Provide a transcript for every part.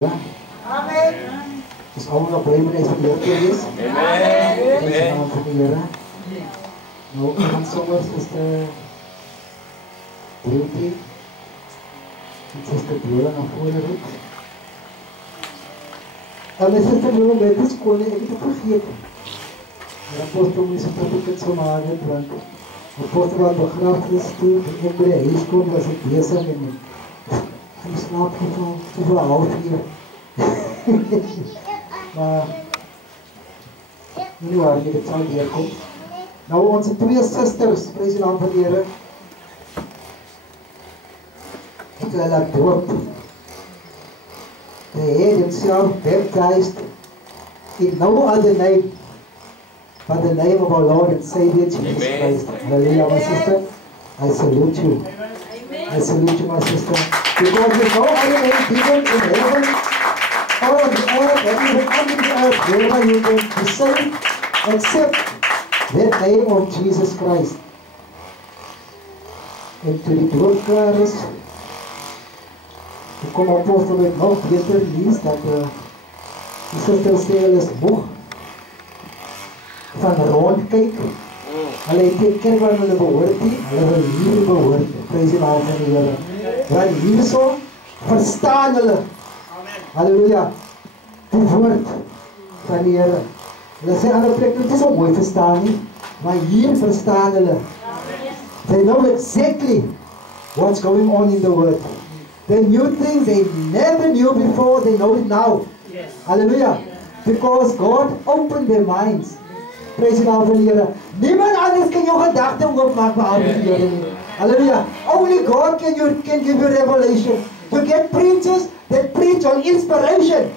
Amen. Is allemaal blij met deze leertjes? Amen. In de naam van de Heer. Nou, iemand zonder Sister Beauty. En Sister Biola naar voren roept. En met Sister Biola bij de school, ik heb het vergeten. De apostel moet zich dat ik het zo maken, want de apostel had begrafenis toen ik bij de huis kwam, was ik bezig en in slaap gevallen, zoveel half-uur. Maar nie waar nie, dit sal deurkom. Nou onze twee sisters, prys die naam van die Here. Het hulle laat doop. They had themselves baptized in no other name but the name of our Lord and Savior Jesus Christ. Hallelujah, my sister. I salute you. I salute you, my sister. Because there's no other name given in heaven or on the earth or even under the earth wherever you can be saved except the name of Jesus Christ. En toe die dood klaar is, toen kom apostel met nog beter nieuws dat die sisters sê hulle is moeg van rondkyk. Hulle het die kerk waar hulle behoort nie, hulle wil hier behoort. Prys die naam van die Here. Want hierso verstaan hulle. Halleluja. Die woord van die Here. Hulle sê ander plek nie so mooi verstaan nie, maar hier verstaan hulle. They know exactly what's going on in the word. They knew things they never knew before, they know it now. Yes. Hallelujah. Because God opened their minds. Praise the Lord van die Here. Niemand anders kan jou gedagte oopmaak behalwe die Here nie. Hallelujah. Only God can give you revelation. You get preachers that preach on inspiration.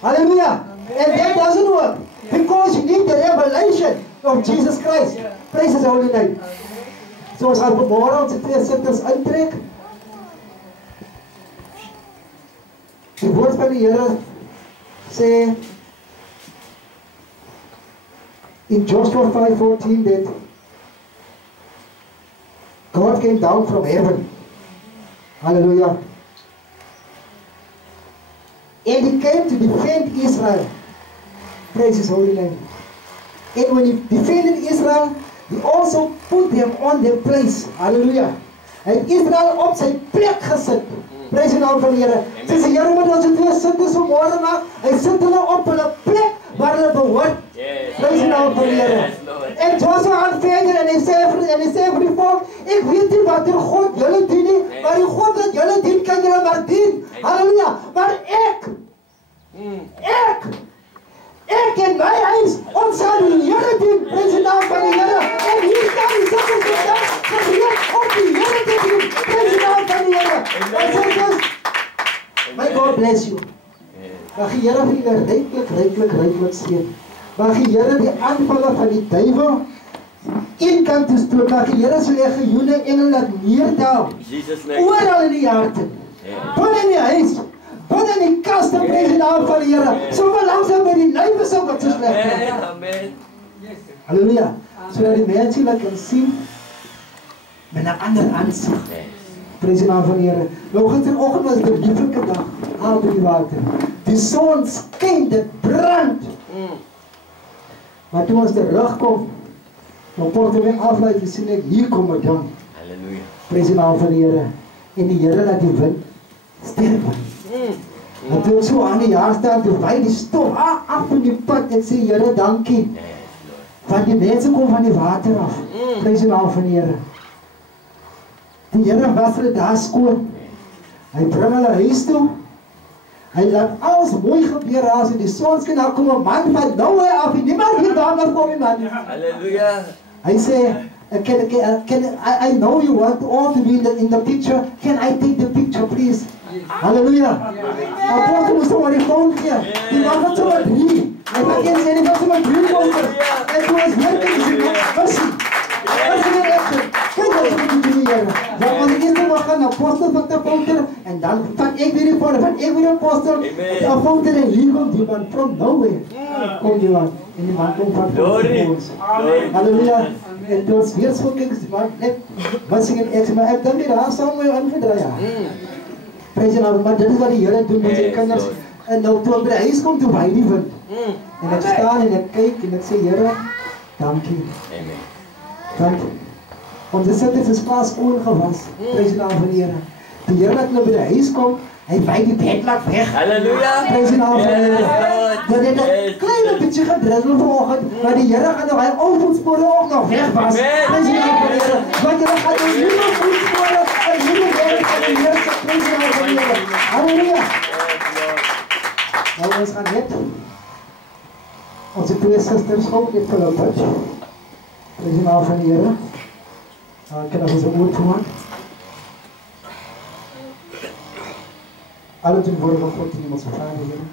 Hallelujah. And that doesn't work. Because you need the revelation of Jesus Christ. Praise His holy name. So ons gaan vanmorgen onze twee sisters intrek. Die woord van die Here sê in Joshua 5:14 that God came down from heaven. Hallelujah. And He came to defend Israel. Praise His holy name. And when He defended Israel, He also put them on their place. Hallelujah. Hy het Israel op sy plek gesit. Praise die naam van die Here. Dis die Here wat ons twee sisters vanmorgen maak. Hy sit hulle op hulle plek waar hulle behoort. Praise die naam van die Here. En Joshua gaan verder en hy sê vir die volk, ek weet nie wat die God julle dien nie, maar die God wat julle dien, kan julle maar dien. Halleluja. Maar ek en my huis, ons sal die Here dien. Praise die naam van die Here. En hier staan die sisters vandag, gereed om die Here te dien. Praise die naam van die Here. My sisters, may God bless you. Mag die Here vir julle ryklik seën. Mag die Here die aanvalle van die duivel inkant te stoot. Mag die Here sy legioene engele laat neerdal. Oral in die harte. Binne in die huis. Binne in die kaste, prys die naam van die Here. So langsaam by die lywe sal wat so sleg is. Amen. Halleluja. Sodat die mense hulle kan sien met 'n ander aansig. Prys die naam van die Here. Nou gisteroggend was 'n lieflike dag aan by die water. Die son skyn, dit brand. Maar toe ons terugkom, dan porte my aflaai, jy sien ek, hier kom ek dan. Halleluja. Prys die naam van die Here. En die Here laat die wind sterk word. En toe ek so aan die jaar staan, toe waai die stof af in die pad, ek sê, Here, dankie. Want die mense kom van die water af. Prys die naam van die Here. Die Here was hulle daar skoon. Hy bring hulle huis toe. Hy laat alles mooi gebeur as in die son skyn, daar kom 'n man van nouwe af en niemand hier daar kom die man. Halleluja. Hy sê, I know you want all to be in the picture. Can I take the picture, please? Halleluja. Apostel moest maar die phone gee. Die man wat so wat drie. Hy het geen sê nie wat so wat drie poster. En toe was werking is nie. Was nie action. Kijk wat jy moet doen hier. Dan ons eerste mag gaan apostel van die foto en dan van ek weer die foto, van ek weer apostel. Die foto en hier kom die man from nowhere. Kom die man. En die man kom van ons. Halleluja. En toe ons weer so kyk, die man net wat sing ek maar ek dink daar sal my aangedraai. Prys die Here, maar dit is wat die Here doen met sy kinders. En nou toe ek by die huis kom, toe waai die wind. En ek staan en ek kyk en ek sê, Here, dankie. Amen. Dankie. Ons het sit vir Spaas skoon gewas. Prys die naam van die Here. Die Here dat hulle by die huis kom, hy waai die bedlak weg. Halleluja. Prys die naam van die Here. Yes, Dat het 'n klein bietjie gedrizzle vanoggend, maar die Here gaan nou hy ou voetspore ook nog wegwas. Prys die naam van die Here. Want jy gaan nou nuwe voetspore en nuwe werk van die Here. Prys die naam van die Here. Halleluja. Nou ons gaan net onze twee susters ook net vir hulle bid. Prys die naam van die Here. Kan ons een oor toemaak? Alle ten woorden van God in hemelse Vader, Heer.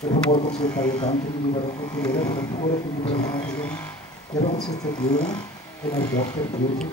Heer, vanmorgen ons wil bij je danken, lieve God, Heer, voor het vorige lieve Vader, Heer. Heer, ons is te delen en haar dochter Beauty.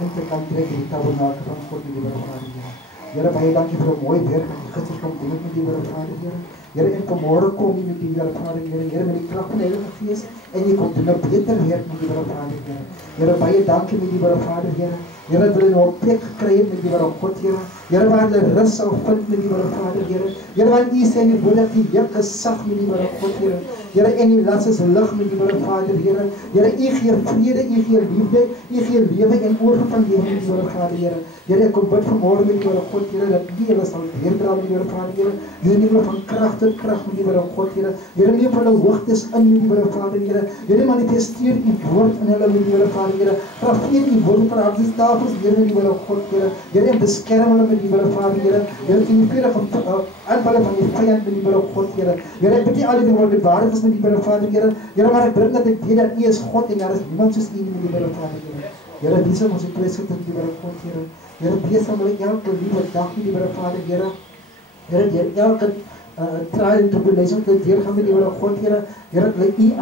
En te kan trekken die tabernakel van God, lieve Vader, Heer. Heer, bij je dank je voor een mooi werk dat je gisteren komt doen met lieve Vader, Heer. Heer, en vanmorgen kom je met lieve Vader, Heer. Heer, met die kracht van de Heilige Geest. En je komt in een beter werk met lieve Vader, Heer. Heer, bij je dank je met lieve Vader, Heer. Heer, dat hulle nou 'n plek gekry het met die Here God, Here. Here, waar hulle rus sal vind met die Here Vader, Here. Here, want U sê in die woord dat U juk gesag met die Here God, Here. Here, en U las is lig met die Here Vader, Here. Here, U gee vrede, U gee liefde, U gee lewe en oorvloed van lewe met die Here Vader, Here. Here, ek kom bid vanmôre met die Here God, Here, dat U hulle sal deurdra met die Here Vader, Here. Here, nie hulle van krag tot krag met die Here God, Here. Here, nie van hulle hoogtes in met die Here Vader, Here. Here, manifesteer U woord in hulle met die Here Vader, Here. Graveer U woord vir hulle tafels deur met die Here God, Here. Here, en beskerm hulle met die Here Vader, Here. Here, teen die vuurige aanvalle van die vyand met die Here God, Here. Here, ek bid nie al die woorde waardig is met die Here Vader, Here. Here, maar ek bid dat ek weet dat U is God en daar is niemand soos U met die Here Vader, Here. Here, wie sal ons twee sit met die Here God, Here. Here, wees aan hulle elke liewe dag met die Here Vader, Here. Here, deur elke trial en tribulation te deurgaan met die Here God, Here. Here, dat hulle U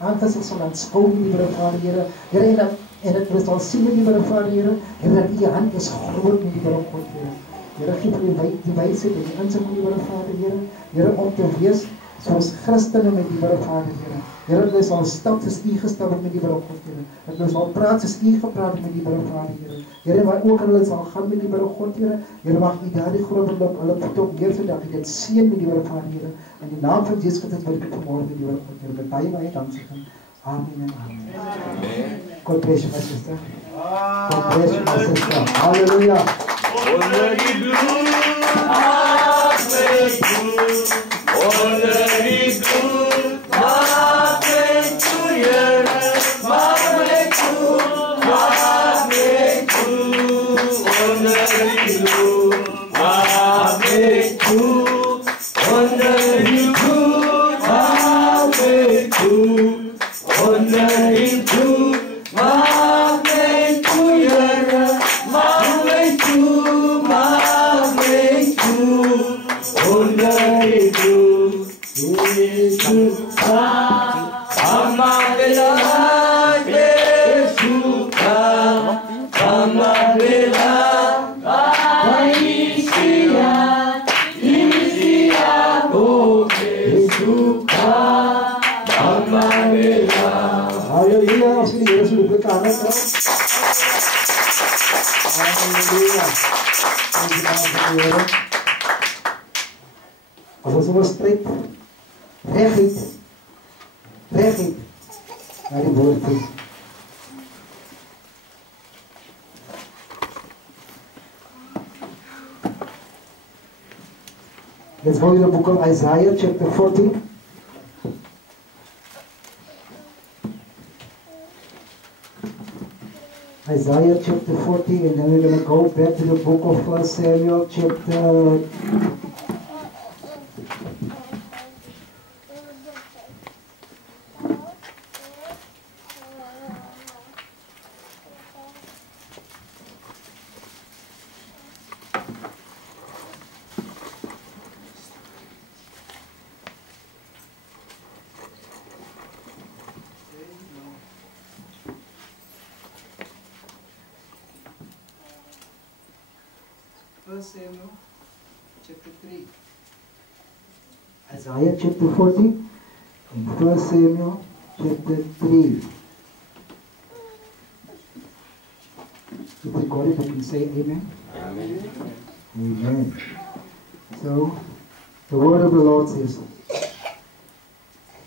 aangesig sal aanskou met die Here Vader, Here. Here, en dat we sal sien met die Here Vader, Here. Here, dat U hand is groot met die Here God, Here. Here, geef die wysheid en die insig met die Here Vader, Here. Here, om te wees soos Christene met die Here Vader, Here. Here, dat hulle sal stap soos U gestap het met die Here God, Here. Dat hulle sal praat soos U gepraat het met die Here Vader, Here. Here, waar ook hulle sal gaan met die Here God, Here. Here, mag U daardie groot op hulle voet op neersit, dat U dit seën met die Here Vader, Here. In die naam van Jesus Christus wil ek dit vanmôre met die Here God, Here. Met baie dankseging. Amen en amen. God bless you, my sister. God bless you, my sister. Hallelujah. As ons ons stryd reguit na die woord toe. Let's go to the book of Isaiah chapter 40. Isaiah chapter 40, and then we're going to go back to the book of 1 Samuel chapter 1 Samuel chapter 3. Isaiah chapter 40 and 1 Samuel chapter 3. If we got it, we can say amen. Amen. Amen. So, The word of the Lord says,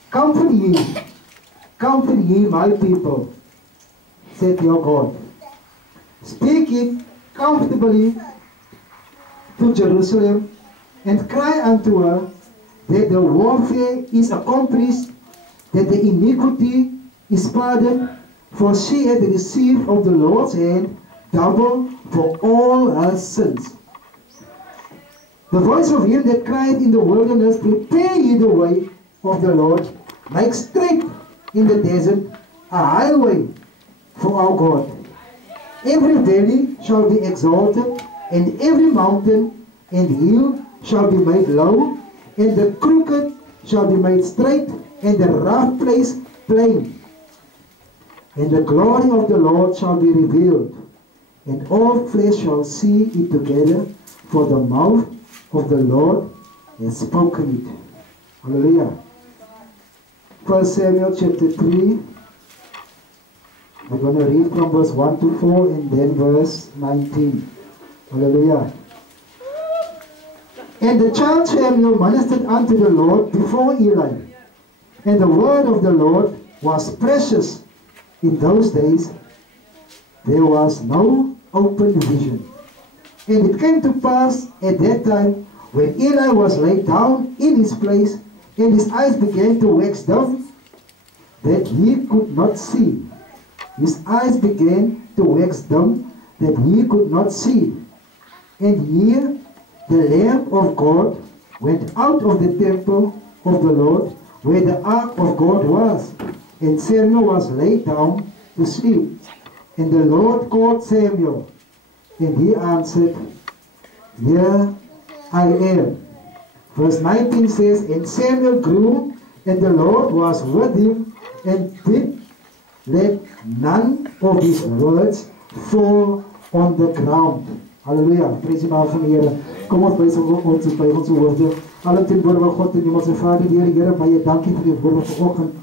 comfort ye my people, said your God. Speak it comfortably to Jerusalem, and cry unto her that the warfare is accomplished, that the iniquity is pardoned, for she had received of the Lord's hand double for all her sins. The voice of him that cried in the wilderness, prepare ye the way of the Lord, make straight in the desert a highway for our God. Every valley shall be exalted, and every mountain and hill shall be made low, and the crooked shall be made straight, and the rough place plain. And the glory of the Lord shall be revealed, and all flesh shall see it together, for the mouth of the Lord has spoken it. Hallelujah. 1 Samuel chapter 3. We're going to read from verse 1 to 4 and then verse 19. Hallelujah. And the child Samuel ministered unto the Lord before Eli. And the word of the Lord was precious in those days. There was no open vision. And it came to pass at that time, when Eli was laid down in his place, and his eyes began to wax dim, that he could not see. His eyes began to wax dim, that he could not see. And here the Lamb of God went out of the temple of the Lord, where the ark of God was. And Samuel was laid down to sleep. And the Lord called Samuel, and he answered, Here I am. Verse 19 says, And Samuel grew, and the Lord was with him, and did let none of his words fall on the ground. Hallelujah. Praise die naam van die Here. Kom ons buig ons hoofde. Alle teenoor van God en ons Vader, die Here, baie dankie vir die woord vanoggend.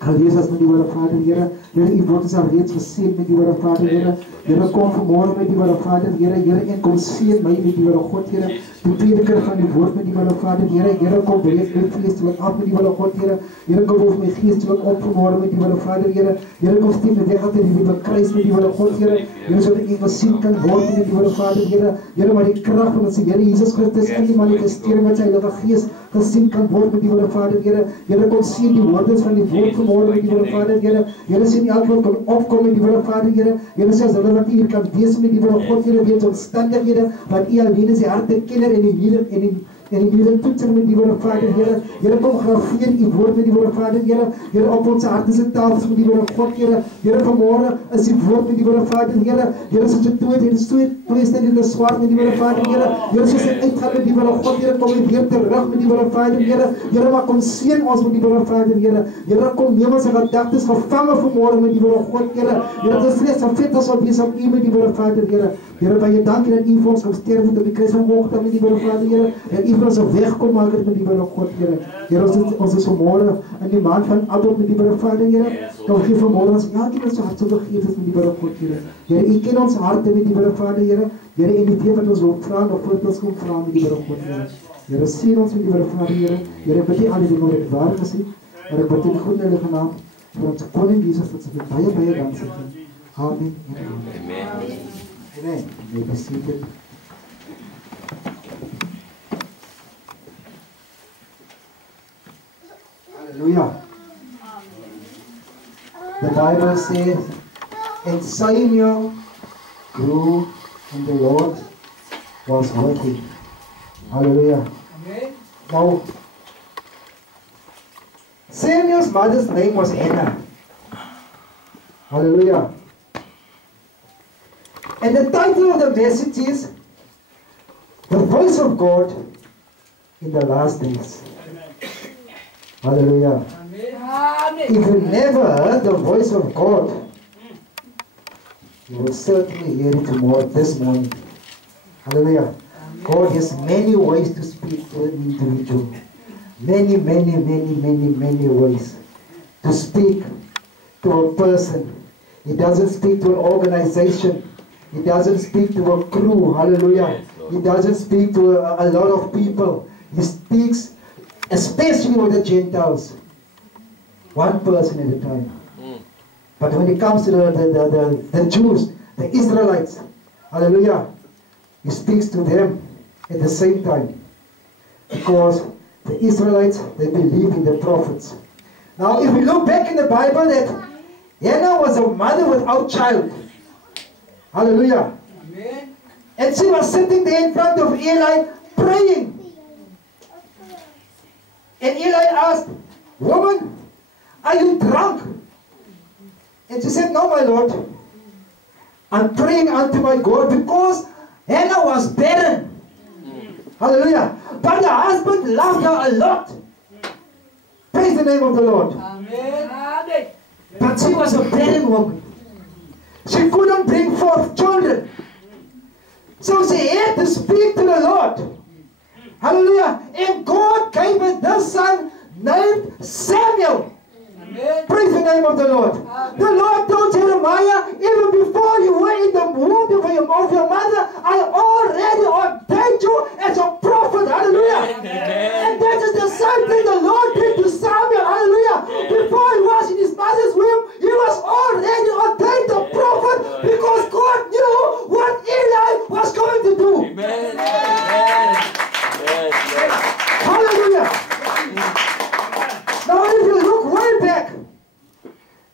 Gelees as met die woord Vader, Here. Here, u woord is al reeds geseën met die woord Vader, Here. Here, kom vanmorgen met die woord Vader, Here. Here, en kom seën my met die woord God, Here. Die prediker van die woord met die woord Vader, Here. Here, kom breek my geestelik af met die woord God, Here. Here, kom hoef my geestelik op vanmorgen met die woord Vader, Here. Here, kom stem my weg achter die kruis met die woord God, Here. Here, sodat ek gesien kan word met die woord Vader, Here. Here, maar die kracht van ons Here Jesus Christus in die manifestering met sy Heilige Gees gesien kan word met die woord Vader, Here. Here, kom sien die woordes van die woord vanmorgen met die woord Vader, Here. Here, sien elke kan opkom met die woord Vader, Here. Here, sê as hulle wat hier kan wees met die woord God, Here, weet omstandighede, want u alleen is die harte kenner en die middel toetsen met die woord Vader, Here. Here, kom grafeer u woord met die woord Vader, Here. Here, op ons harte se tafels met die woord God, Here. Here, vanmorgen is die woord met die woord Vader, Here. Here, soos die tweestellende swaard met die woord Vader, Here. Here, soos die uitgaan met die woord God, Here, kom weer terug met die woord Vader, Here. Here, maar kom seën ons met die woord Vader, Here. Here, kom neem ons gedagtes gevangen vanmorgen met die woord God, Here. Here, dit is vlees en vet as wat wees op u met die woord Vader, Here. Here, baie dankie dat u vir ons kom sterf op die kruis van Golgotha met die woord Vader, Here. Dat u vir ons 'n weg kom maak met die woord God, Here. Here, ons is vanmorgen in die maand van Abba met die woord Vader, Here. Dan gee vanmorgen ons elkeen ons hart so begeef is met die woord God, Here. Here, u ken ons harte met die woord Vader, Here. Here, en die deel wat ons wil vra, of voordat ons kom vra met die woord God, Here. Here, sien ons met die woord Vader, Here. Here, ek bid nie al die dinge wat waar gesê, maar ek bid in die goede heilige naam vir ons koning Jesus wat sy baie dank sê. Amen. Amen. Amen. May be seated. Hallelujah. The Bible says, and Samuel grew, and the Lord was with him. Hallelujah. Amen. Now, Samuel's mother's name was Hannah. Hallelujah. And the title of the message is The Voice of God in the Last Days. Hallelujah. Amen. If you never heard the voice of God, you will certainly hear it this morning. Hallelujah. God has many ways to speak to an individual. Many ways to speak to a person. He doesn't speak to an organization. He doesn't speak to a crew. Hallelujah. He doesn't speak to a lot of people. He speaks, especially with the Gentiles, one person at a time. But when it comes to the Jews, the Israelites, hallelujah, He speaks to them at the same time. Because the Israelites, they believe in the prophets. Now, if we look back in the Bible, that Hannah was a mother without child. Hallelujah. Amen. And she was sitting there in front of Eli praying. And Eli asked, "Woman, are you drunk?" And she said, "No, my Lord. I'm praying unto my God," because Hannah was barren. Hallelujah. But the husband loved her a lot. Praise the name of the Lord. Amen. But she was a barren woman. She couldn't bring forth children. So she had to speak to the Lord. Hallelujah. And God gave her this son named Samuel. Amen. Praise the name of the Lord. Amen. The Lord told Jeremiah, even before you were in the womb of your mother, I already ordained you as a prophet. Hallelujah. Amen. And that is the same thing the Lord did to Samuel. Hallelujah. Amen. Before he was in his mother's womb, he was already ordained a prophet, because God knew what Eli was going to do. Amen. Amen. Amen. Hallelujah. Now if you look way back,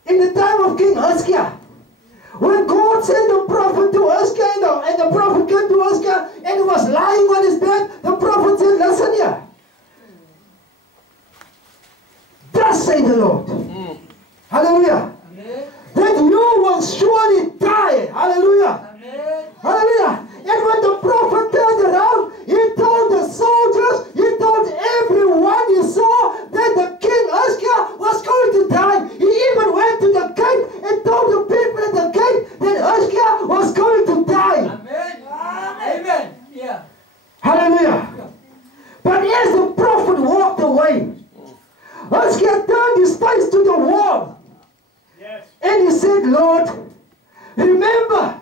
in the time of King Hezekiah, when God sent the prophet to Hezekiah, and the prophet came to Hezekiah, and he was lying on his bed, the prophet said, "Listen here. Thus say the Lord." Hallelujah. Amen. "That you will surely die." Hallelujah. Amen. Hallelujah. And when the prophet turned around, he told the soldiers, he told everyone he saw that the king Hezekiah was going to die. He even went to the gate and told the people at the gate that Hezekiah was going to die. Amen. Amen. Yeah. Hallelujah. Yeah. But as the prophet walked away, Hezekiah turned his face to the wall. Yes. And he said, "Lord, remember,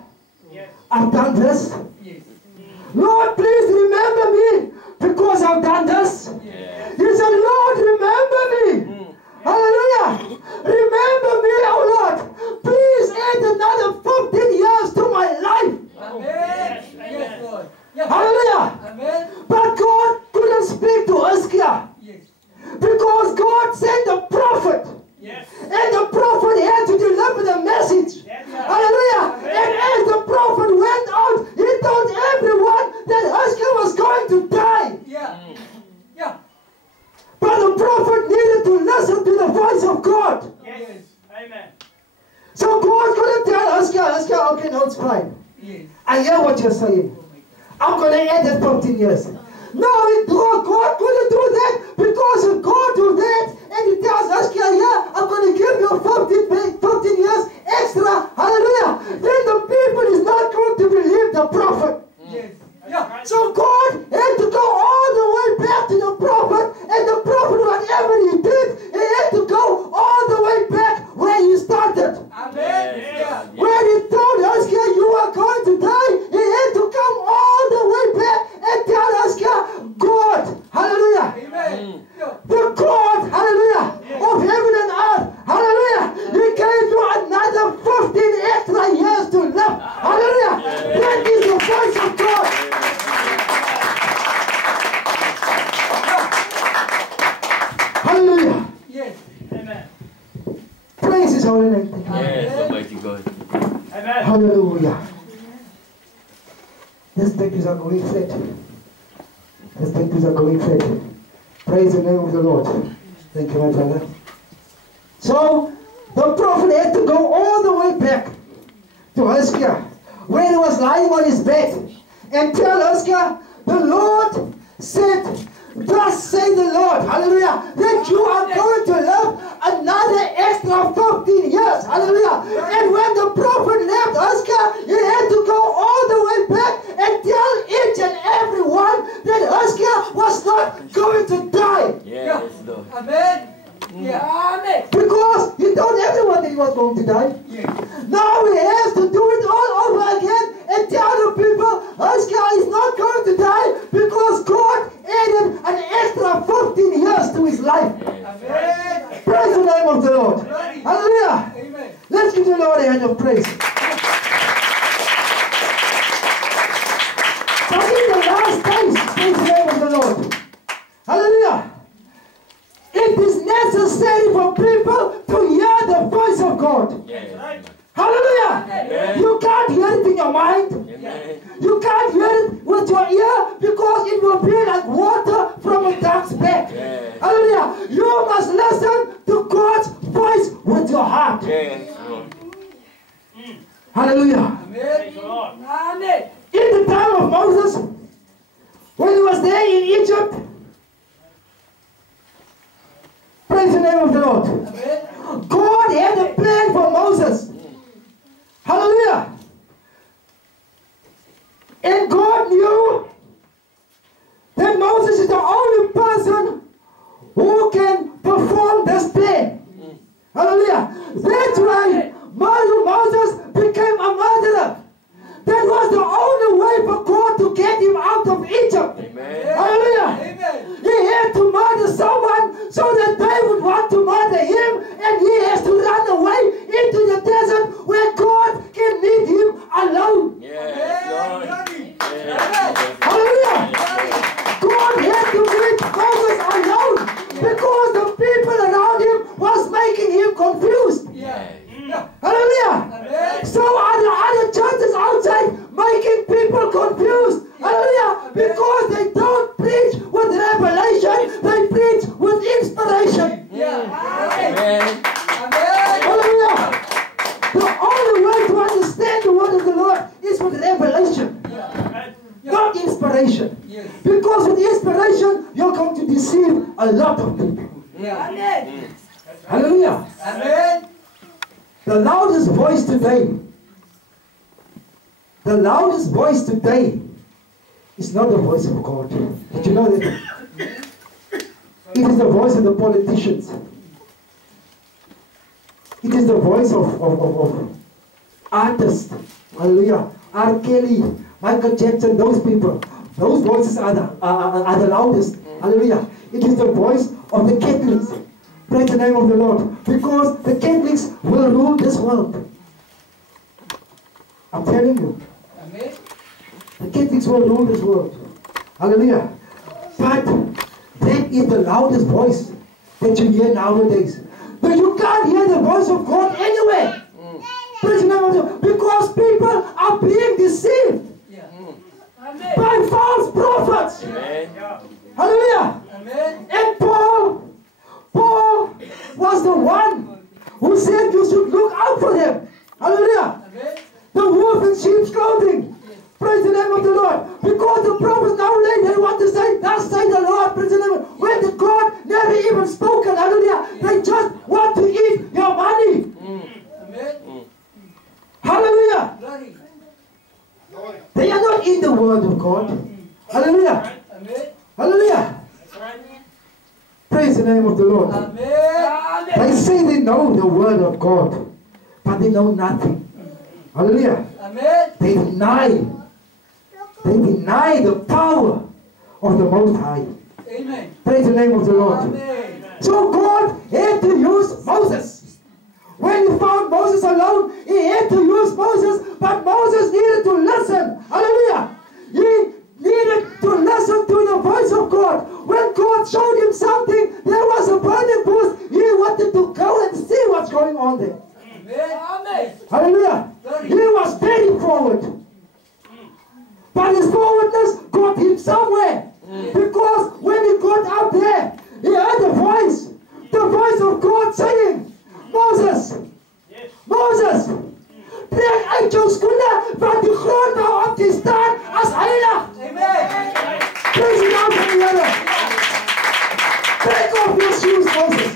yes, I've done this. Yes. Lord, please remember me, because I've done this." Yes. He said, "Lord, remember me." Hallelujah. "Remember me, oh Lord. Please add another 15 years to my life." Amen. Yes, Lord. Yes. Hallelujah. Amen. But God couldn't speak to Hezekiah. Yes. Because God sent a prophet. Yes. And the prophet had to deliver the message. Yes. Hallelujah. Amen. And as the prophet went out, he told everyone that Hezekiah was going to die. Yeah. Yeah. But the prophet needed to listen to the voice of God. Yes. Amen. So God couldn't tell Hezekiah, "Okay, no, it's fine. Yes. I hear what you're saying. I'm going to add that 15 years. No, God couldn't do that, because if God do that, and he tells Hezekiah, "Yeah, I'm going to give you 15 years extra," hallelujah, then the people is not going to believe the prophet. Yes. Yeah. So God had to go all the way back to the prophet, and the prophet, whatever he did, he had to go all the way back where he started. Amen. Yeah. When he told Hezekiah, "You are going to die," he had to come all the way back and tell Hezekiah, God, hallelujah, amen, the God, hallelujah, of heaven and earth, hallelujah, he gave you another 15 extra years to live. Hallelujah. That is the voice of God. Hallelujah. Yes. Amen. Praise His holy name. Yes, Almighty God. Amen. Hallelujah. These babies are going flat. These babies are going flat. Praise the name of the Lord. Thank you, my brother. So, the prophet had to go all the way back to Hezekiah, where he was lying on his bed, and tell Hezekiah, "The Lord said, thus say the Lord," hallelujah, "that you are going to live another extra 15 years, hallelujah." And when the prophet left Hezekiah, he had to go all the way back and tell each and every one that Hezekiah was not going to die. Yes, Lord. Amen. Yeah. Amen. Because he told everyone that he was going to die. Yeah. Now he has to do it all over again and tell the people Hezekiah is not going to die, because God added an extra 15 years to his life. Amen. Praise the name of the Lord. Glory. Hallelujah. Amen. Let's give the Lord a hand of praise. But in the last days, praise the name of the Lord. Hallelujah. It is necessary for people to hear the voice of God. Yes. Hallelujah. Amen. You can't hear it in your mind. Amen. You can't hear it with your ear because it will be like water from a duck's back. Yes. Hallelujah. You must listen to God's voice with your heart. Yes. Hallelujah. Amen. Amen. In the time of Moses, when he was there in Egypt, praise the name of the Lord. Amen. God had a plan for Moses. Hallelujah. And God knew that Moses is the only person who can perform this plan. Hallelujah. That's why Moses became a murderer. That was the only way for God to get him out of Egypt. Amen. Hallelujah. Amen. He had to murder someone so that they would want to murder him, and he has to run away into the desert where God can meet him alone. Yes, Lord. Glory. Yes. Hallelujah. God had to meet Moses alone because the people around him was making him confused. Yeah. Hallelujah. Amen. So are the other churches outside making people confused. Hallelujah. Because they don't preach with revelation, they preach with inspiration. Yeah. Amen. Amen. Hallelujah. The only way to understand the word of the Lord is with revelation, not inspiration. Yes. Because with inspiration, you're going to deceive a lot of people. Yeah. Amen. Hallelujah. Amen. The loudest voice today, is not the voice of God. Did you know that? It is the voice of the politicians. It is the voice of artists. Hallelujah. R. Kelly, Michael Jackson, those people. Those voices are the loudest. Hallelujah. It is the voice of the Catholics. Praise the name of the Lord. Because the Catholics will rule this world. I'm telling you. Amen. The Catholics will rule this world. Hallelujah. But that is the loudest voice that you hear nowadays. But you can't hear the voice of God anywhere. Praise the name of the Lord. Because people are being deceived Yeah. Amen. by false prophets. Amen. Hallelujah. Amen. And Paul was the one who said you should look out for them. Hallelujah. Amen. The wolf in sheep's clothing. Praise the name of the Lord. Because the prophets nowadays, they want to say, thus say the Lord. Praise the name. When the God never even spoken. Hallelujah. They just want to eat your money. Amen. Hallelujah. Glory. They are not in the word of God. Hallelujah. Amen. Hallelujah. Praise the name of the Lord. Amen. They say they know the word of God, but they know nothing. Hallelujah. Amen. They deny the power of the Most High. Amen. Praise the name of the Lord. Amen. So God had to use Moses. When he found Moses alone, he had to use Moses, but Moses needed to listen. Hallelujah. He needed to listen to the voice of God. When God showed him something, there was a burning bush. He wanted to go and see what's going on there. Amen. Hallelujah. He was very forward. But his forwardness got him somewhere. Because when he got up there, he heard a voice. The voice of God saying, Moses, Moses, trek uit jou skoene, want die grond waarop jy staan as heilig. Amen. Praise the Lord for the Lord. Take off your shoes, Moses.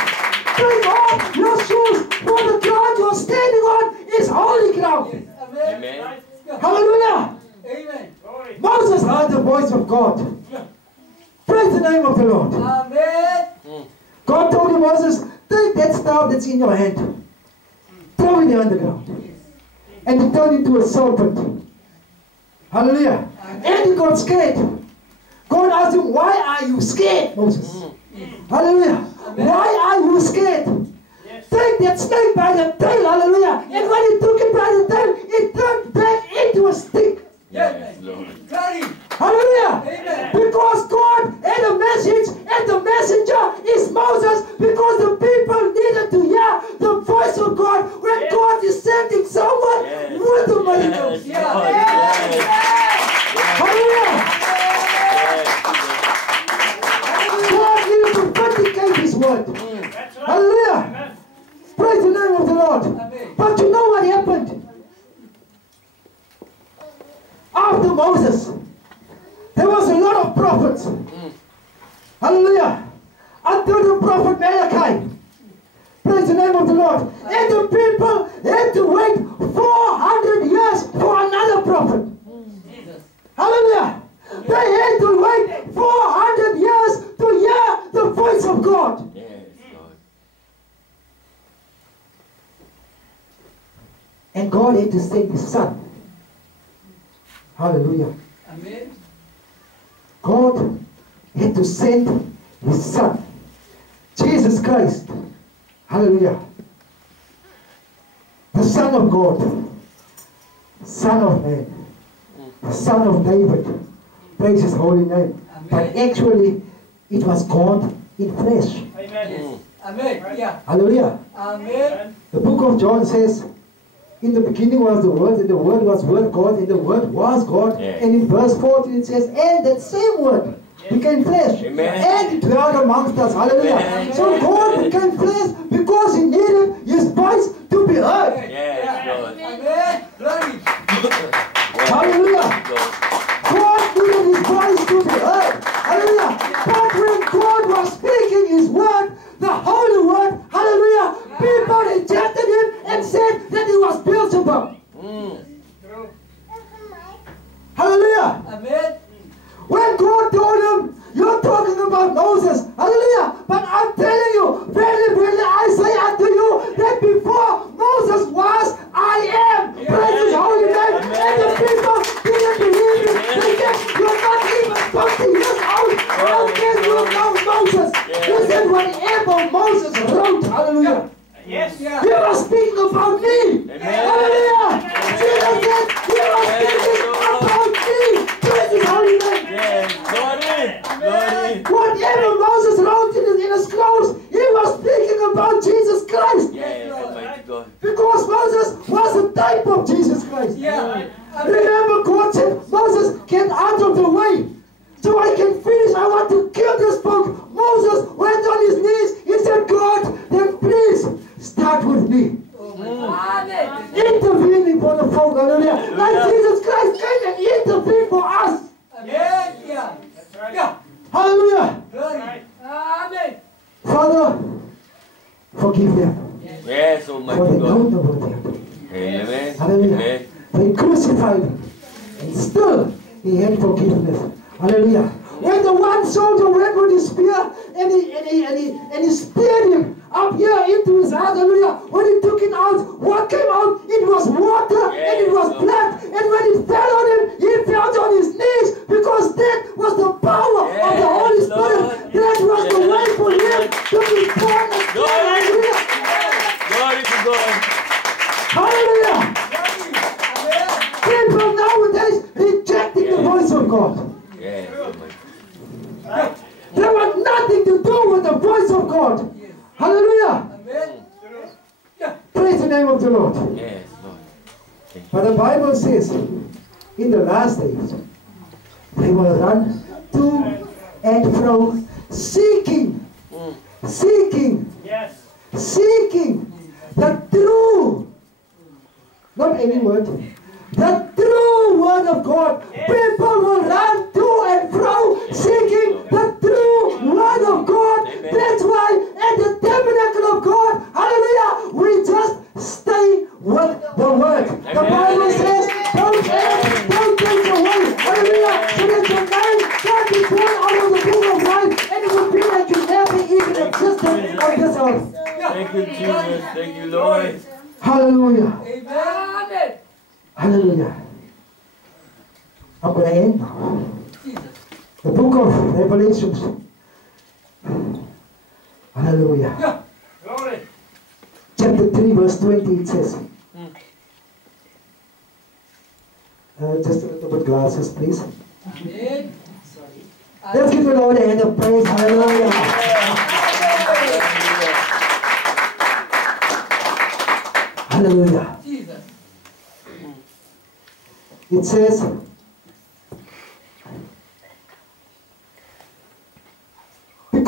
Take off your shoes, for the ground you're standing on is holy ground. Amen. Amen. Hallelujah. Amen. Moses heard the voice of God. Praise the name of the Lord. Amen. God told him, Moses, take that staff that's in your hand, throw it on the ground. And he turned into a serpent. Hallelujah. And he got scared. God asked him, why are you scared, Moses? Hallelujah. Why are you scared? Take that snake by the tail, hallelujah. And when he took it by the tail, it turned back into a stick. Yes, Lord. Hallelujah. Amen. Because God had a message, and the messenger is Moses, because the people needed to hear the voice of God when God is sending someone with the miracles. Yes, Lord. Hallelujah. God needed to vindicate his word. Hallelujah. Praise the name of the Lord. But you know what happened? After Moses, there was a lot of prophets. Hallelujah. Until the prophet Malachi. Praise the name of the Lord. And the people had to wait 400 years for another prophet. Hallelujah. They had to wait 400 years to hear the voice of God. Yes, Lord. And God had to send his son. Hallelujah. Amen. God had to send his son, Jesus Christ. Hallelujah. The Son of God, Son of Man, the Son of David. Praise his holy name. But actually, it was God in flesh. Amen. Amen. Yeah. Hallelujah. Amen. The book of John says, in the beginning was the Word, and the Word was with God, and the Word was God. Yes. And in verse 14 it says, and that same Word became flesh. Amen. And dwelt amongst us. Hallelujah. Amen. So God became flesh because he needed his voice to be heard. Yes, Lord. Amen. Glory. Hallelujah. Lord. God needed his voice to be heard. Hallelujah. But when God was speaking his word, the holy word, hallelujah, people rejected him and said that he was Beelzebub. Hallelujah. Amen. When God told him, you're talking about Moses. Hallelujah. But I'm telling you, verily, verily, I say unto you that before Moses was, I am. Praise his holy name. And the people didn't believe him. They said, you're not even 50 years old. How can you know Moses? He said, whatever Moses wrote, hallelujah. Yes. Yeah. He was speaking about me. Hallelujah. Jesus said, he was speaking about me. Praise his holy name. Yes, Glory. Glory. Whatever Moses wrote in his scrolls, he was speaking about Jesus Christ. Yes, Almighty God. Because Moses was a type of Jesus Christ. Yeah. Remember, God said, Moses, get out of the way so I can finish. I want to kill this book. Moses went on his knees. He said, God, then please start with me. Amen. Intervening for the folk. Hallelujah. Like Jesus Christ came and intervened for us. Amen. Yeah. Yeah. Hallelujah. Glory. Amen. Father, forgive them. Yes, For Almighty they God. don't know what they are doing. Amen. Hallelujah. Amen. They crucified him. And still, he had forgiveness. Hallelujah. When the one soldier went with his spear and he speared him up here into his heart, hallelujah. When he took it out, what came out? It was water and it was blood. And when it fell on him, he fell on his knees because that was the power of the Holy Spirit. That was the way for him to be born again. Hallelujah. Glory to God. Hallelujah. Amen. People nowadays rejecting the voice of God. Yes, Almighty. They want nothing to do with the voice of God. Hallelujah. Amen. Praise the name of the Lord. Yes, Lord. But the Bible says, in the last days, they will run to and fro, seeking the true, not any word, the true word of God. People will run to and fro, seeking the true word of God. That's why at the tabernacle of God, hallelujah, we just stay with the word. The Bible says, don't take away, hallelujah, so that your name can be torn out of the book of life, and it would be like you never even existed on this earth. Thank you, Jesus. Thank you, Lord. Hallelujah. Amen. Hallelujah. I'm going to end now. Jesus. The The book of Revelations. Hallelujah. Yeah. Glory. Chapter 3, verse 20, it says. Just a little bit glasses, please. Amen. Sorry. Let's give the Lord a hand of praise. Hallelujah. Hallelujah. Jesus. It says,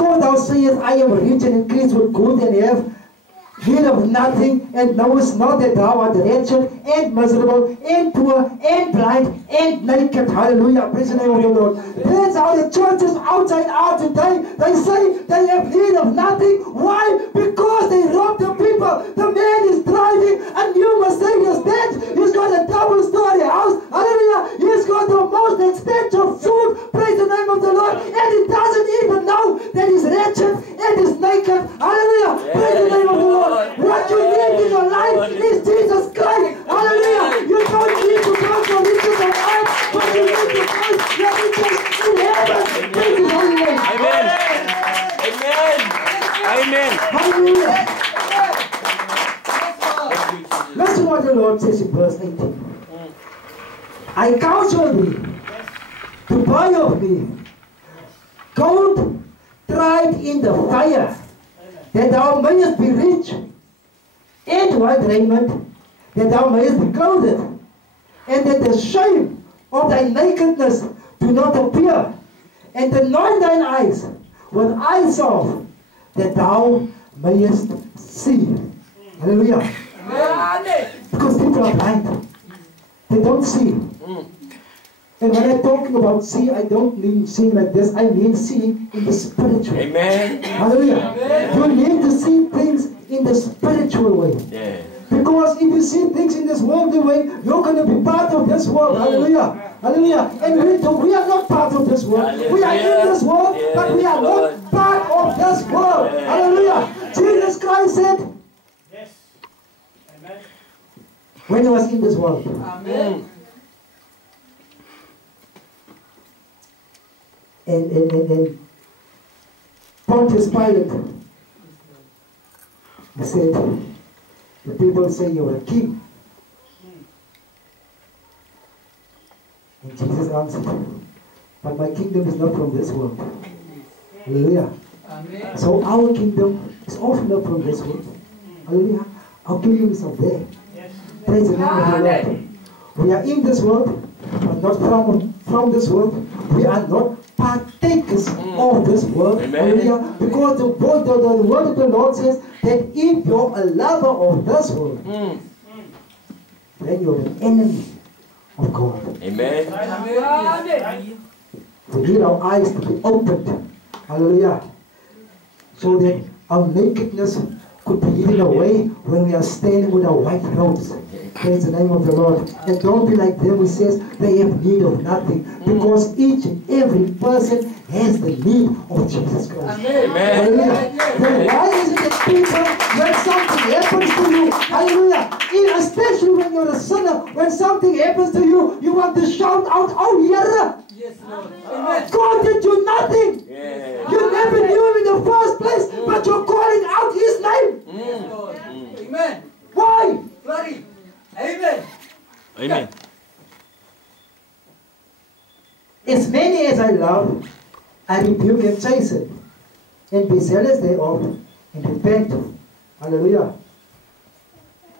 because thou sayest, I am rich and increased with good and have need of nothing, and knowest not that thou art wretched and miserable and poor and blind and naked. Hallelujah. Praise the name of the Lord. That's how the churches outside are today. They say they have need of nothing. Why? Because they rob the people. The man is driving a new Mercedes Benz. He's got a double-story house. Hallelujah. He's got the most expensive food. Praise the name of the Lord. And he doesn't even know that he's wretched and he's naked. Hallelujah. Praise the name of the Lord. What you need in your life is Jesus Christ. Hallelujah. You don't need to come for riches on earth, but you need to find your riches in heaven. Praise His holy name. Amen. Amen. Amen. Hallelujah. Thank you, Jesus. Listen what the Lord says in verse 18. I counsel thee to buy of me gold tried in the fire, that thou mayest be rich, and white raiment, that thou mayest be clothed, and that the shame of thy nakedness do not appear, and anoint thine eyes with eye salve, that thou mayest see. Hallelujah. Amen. Because people are blind. They don't see. And when I'm talking about see, I don't mean seeing like this. I mean seeing in the spiritual. Amen. Hallelujah. You need to see things in the spiritual way. Yeah. Because if you see things in this worldly way, you're going to be part of this world. Hallelujah. Hallelujah. And we are not part of this world. We are in this world, but we are not part of this world. Hallelujah. Jesus Christ said, Yes. Amen. when he was in this world, Amen. and Pontius Pilate, he said, the people say you're a king. And Jesus answered, but my kingdom is not from this world. Hallelujah. Amen. So our kingdom is also not from this world. Hallelujah. Our kingdom is up there. Yes. Praise the name of the Lord. We are in this world, but not from this world. We are not partakers of this world. Amen. Hallelujah. Because the word of the Lord says that if you're a lover of this world, then you're an enemy of God. Amen. Amen. We need our eyes to be opened. Hallelujah. So that our nakedness could be hidden away when we are standing with our white robes. Praise the name of the Lord. And don't be like them who says they have need of nothing. Because each and every person has the need of Jesus Christ. Amen. Hallelujah. Then why is it that people, when something happens to you, hallelujah, especially when you're a sinner, when something happens to you, you want to shout out, oh, yeah, Yes, Lord. Amen. God did you nothing. Yeah. You never knew him in the first place, but you're calling out his name. Yes, Lord. Amen. Why? Glory. Amen. Amen. As many as I love, I rebuke and chasten, and be zealous thereof, and repent. Hallelujah.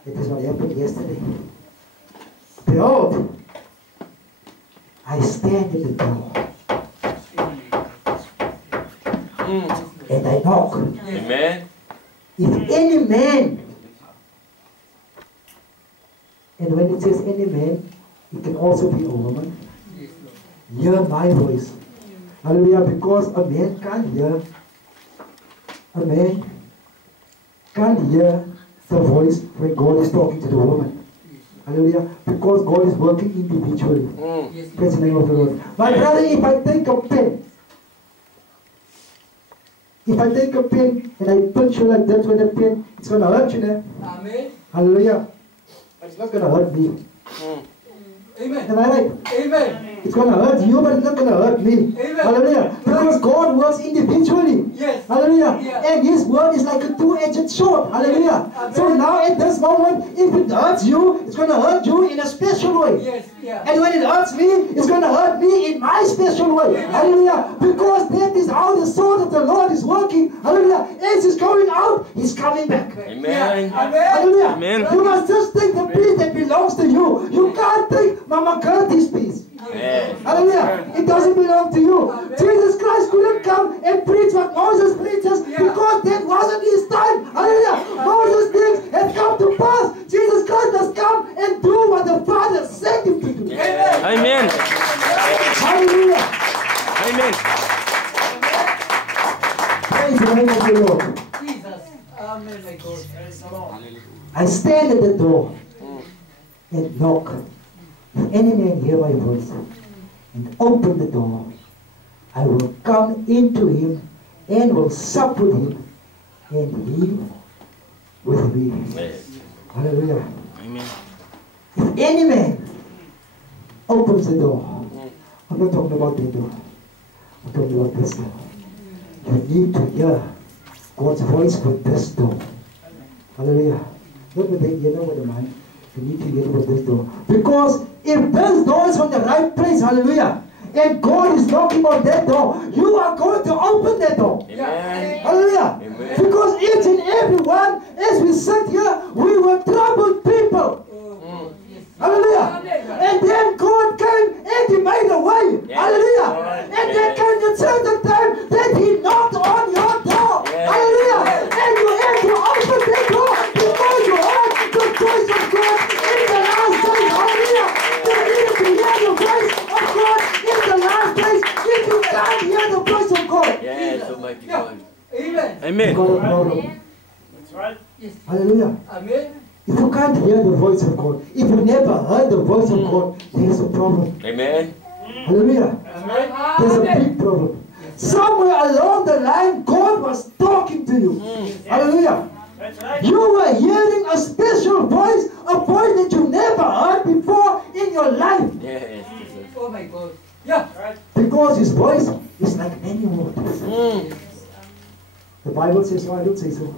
It is what happened yesterday. Behold, I stand in the door, and I knock. Amen. If any man, and when it says any man, it can also be a woman, Yes, Lord. hear my voice. Hallelujah. Because a man can't hear the voice when God is talking to the woman. Hallelujah. Because God is working individually. Yes, Praise the name of the Lord. My brother, if I take a pen, and I punch you like that with a pen, it's going to hurt you now. Amen. Hallelujah. But it's not going to hurt me. Amen. Am I right? Amen. It's going to hurt you, but it's not going to hurt me. Amen. Hallelujah. Because God works individually. Yes. Hallelujah. Yeah. And His word is like a two-edged sword. Hallelujah. Amen. So now at this moment, if it hurts you, it's going to hurt you in a special way. Yes. Yeah. And when it hurts me, it's going to hurt me in my special way. Amen. Hallelujah. Because that is how the sword of the Lord is working. Hallelujah. As He's going out, He's coming back. Amen. Yeah. Amen. Hallelujah. Amen. You must just take the peace that belongs to you. You can't take Mama Gertie's peace. Amen. Hallelujah. It doesn't belong to you. Amen. Jesus Christ couldn't come and preach what Moses preaches because that wasn't his time. Hallelujah. Moses' things had come to pass. Jesus Christ has come and do what the Father sent him to do. Amen. Hallelujah. Amen. Praise the name of the Lord. Jesus. Amen, my God. I stand at the door and knock. If any man hear my voice and open the door, I will come into him and will sup with him and he with me. Yes. Hallelujah. Amen. If any man opens the door, I'm not talking about the door, I'm talking about this door. You need to hear God's voice with this door. Hallelujah. Not with the ear, not with the mind. You need to hear with this door. Because if this door is on the right place, hallelujah, and God is knocking on that door, you are going to open that door. Amen. Hallelujah. Amen. Because each and every one, as we sit here, we were troubled people. Hallelujah. And then God came and He made a way. Yes. Hallelujah. And there came a certain time that He knocked on your door. Yes. Hallelujah. And you had to open that door because you heard the voice of God in the last days. Hallelujah. You need to hear the voice of God in the last days. If you can't hear the voice of God, Yes, Almighty God. Amen. you Amen. got a problem. That's right. Yes. Hallelujah. Amen. If you can't hear the voice of God, if you never heard the voice of God, there is a problem. Amen. Hallelujah. Amen. There's a big problem. Somewhere along the line, God was talking to you. Hallelujah. That's right. You were hearing a special voice, a voice that you never heard before in your life. Yes, Jesus. Oh my God. Yeah. Right. Because His voice is like many waters. The Bible says so, I don't say so.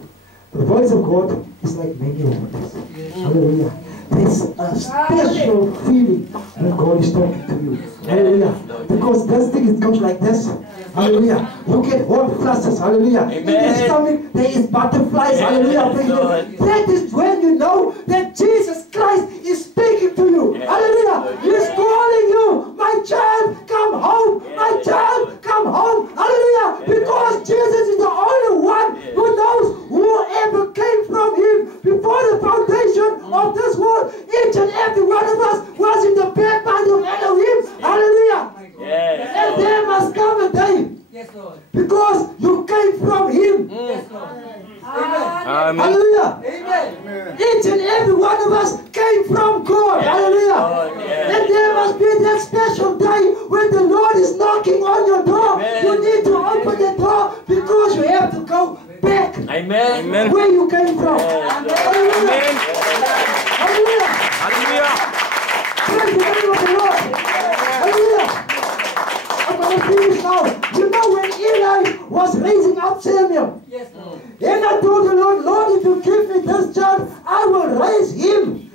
The voice of God is like many waters. Hallelujah. There's a special feeling when God is talking to you. Hallelujah. Because this thing, it comes like this. Hallelujah. You get hot flushes. Hallelujah. In your Amen. stomach, there is butterflies. Hallelujah. Praise the Lord. That is when you know that Jesus Christ is speaking to you. Hallelujah. He's calling you. My child, come home. My child, come home. Hallelujah. Because Jesus is the only one who knows whoever came from Him before the foundation of this world. Each and every one of us was in the back mind of Elohim. Hallelujah. Yes. And there must come a day Yes, Lord. because you came from Him. Yes, Lord. Amen. Amen. Hallelujah. Amen. Each and every one of us came from God. Hallelujah. Lord, yes. And there must be that special day when the Lord is knocking on your door. Amen. You need to open the door because you have to go back Amen. Amen. where you came from. Yes. Hallelujah. Amen. Hallelujah. Hallelujah. Praise the name of the Lord. Hallelujah. I'm going to finish now. You know when Eli was raising up Samuel, Yes, Lord. and I told the Lord, Lord, if you give me this child, I will raise him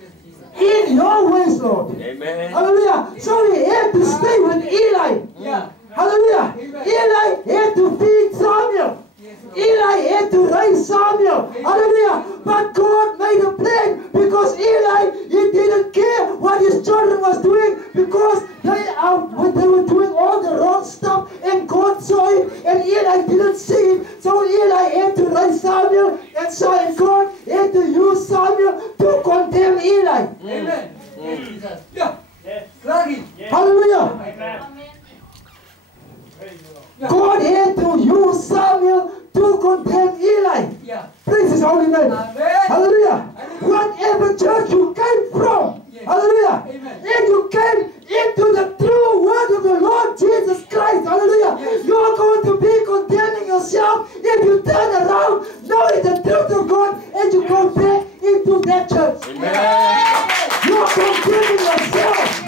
in your ways, Lord. Amen. Hallelujah. So he had to stay with Eli. Yeah. Hallelujah. Eli had to feed Samuel. Yes, Lord. Eli had to raise Samuel. Hallelujah. But God made a plan because Eli, he didn't care what his children was doing because they were doing all the wrong stuff and God saw it and Eli didn't see it. So Eli had to raise Samuel and God had to use Samuel to condemn Eli. Amen. Yes, Jesus. Yeah. Yes. Glory. Yes. Hallelujah. Amen. Praise the Lord. God had to use Samuel to condemn Eli. Yeah. Praise His holy name. Amen. Hallelujah. Whatever church you came from, Yes. hallelujah, Amen. and you came into the true word of the Lord Jesus Christ, hallelujah, Yes. you are going to be condemning yourself if you turn around, knowing the truth of God, and you go back into that church. Amen. You are condemning yourself.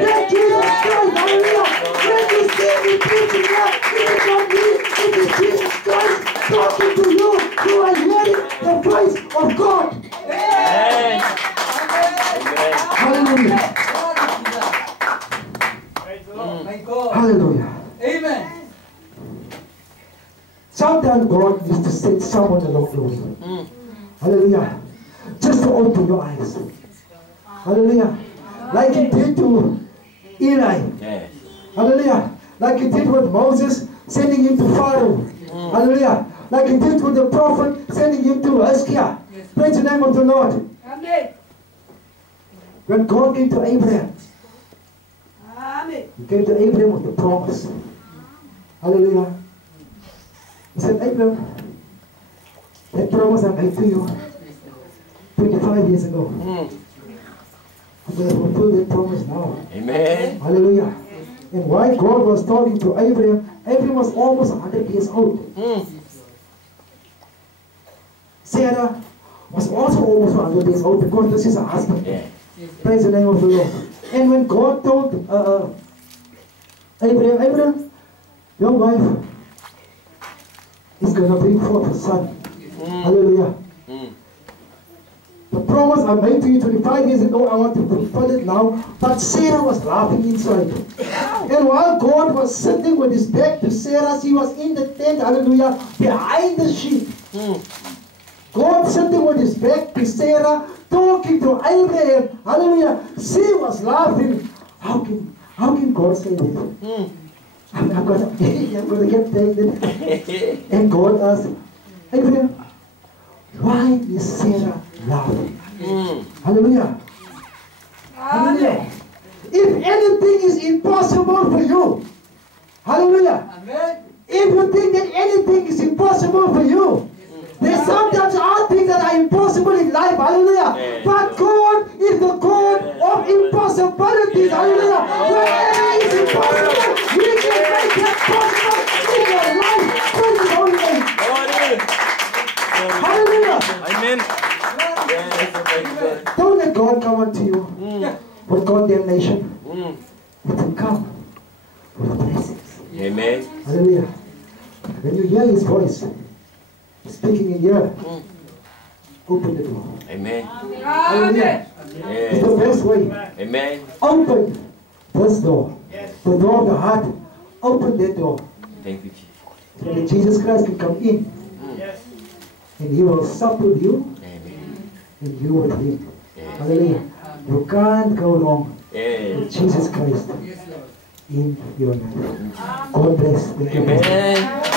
Let Jesus Christ, hallelujah. When you see me preaching here, it is not me, it is Jesus Christ talking to you. You are hearing the voice of God. Amen. Hallelujah. Praise the Lord. My God. Hallelujah. Amen. Sometimes God needs to send someone along the way. Hallelujah. Just to open your eyes. Hallelujah. Like he did to Eli. Yes. Hallelujah. Like he did with Moses, sending him to Pharaoh. Hallelujah. Like he did with the prophet, sending him to Hezekiah. Praise the name of the Lord. Amen. When God came to Abraham, Amen. he came to Abraham with the promise. Hallelujah. He said, Abraham, that promise I made to you 25 years ago. I'm going to fulfill that promise now. Amen. Hallelujah. And while God was talking to Abraham, Abraham was almost 100 years old. Sarah was also almost 100 years old because this is her husband. Yeah. Praise the name of the Lord. And when God told Abraham, your wife is going to bring forth a son. Hallelujah. The promise I made to you 25 years ago, I want to fulfill it now. But Sarah was laughing inside. And while God was sitting with his back to Sarah, she was in the tent, hallelujah, behind the sheep. God sitting with his back to Sarah, talking to Abraham, hallelujah. She was laughing. How can God say that? I'm gonna get taken. And God asked, Abraham, why is Sarah laughing? Hallelujah. Hallelujah. If anything is impossible for you, hallelujah. Amen. If you think that anything is impossible for you, there sometimes are things that are impossible in life, hallelujah. But God is the God of impossibilities, hallelujah. Whatever is impossible, He can make that possible in your life. Praise His holy name. Hallelujah. Amen. Don't let God come unto you with condemnation. Let Him come with blessings. Amen. Hallelujah. When you hear His voice speaking in here, open the door. Amen. Hallelujah. It's Yes. the best way. Amen. Open this door. The door of the heart. Open that door. Thank you, Jesus. So that Jesus Christ can come in. Yes. And He will sup with you. Amen. And you with Him. Yes. Hallelujah. You can't go wrong Yes. with Jesus Christ Yes, Lord. in your life. God bless. Thank you. Amen.